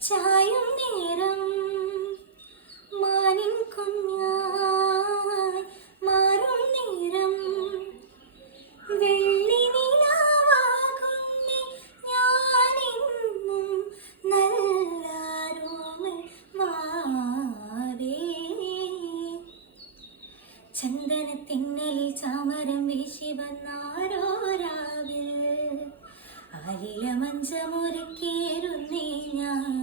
ചായും നേരം മാനിൻ കുഞ്ഞായി മാറും നേരം വെള്ളി നിലാവാകുന്നേ ഞാനെന്നും നല്ലാരോമൽ മാവേ. ചന്ദനത്തിന്നലിൽ ചാമരം വീശി വന്നാരോരാവിൽ ആലില മഞ്ചമൊരുക്കേരുന്നേ ഞാൻ.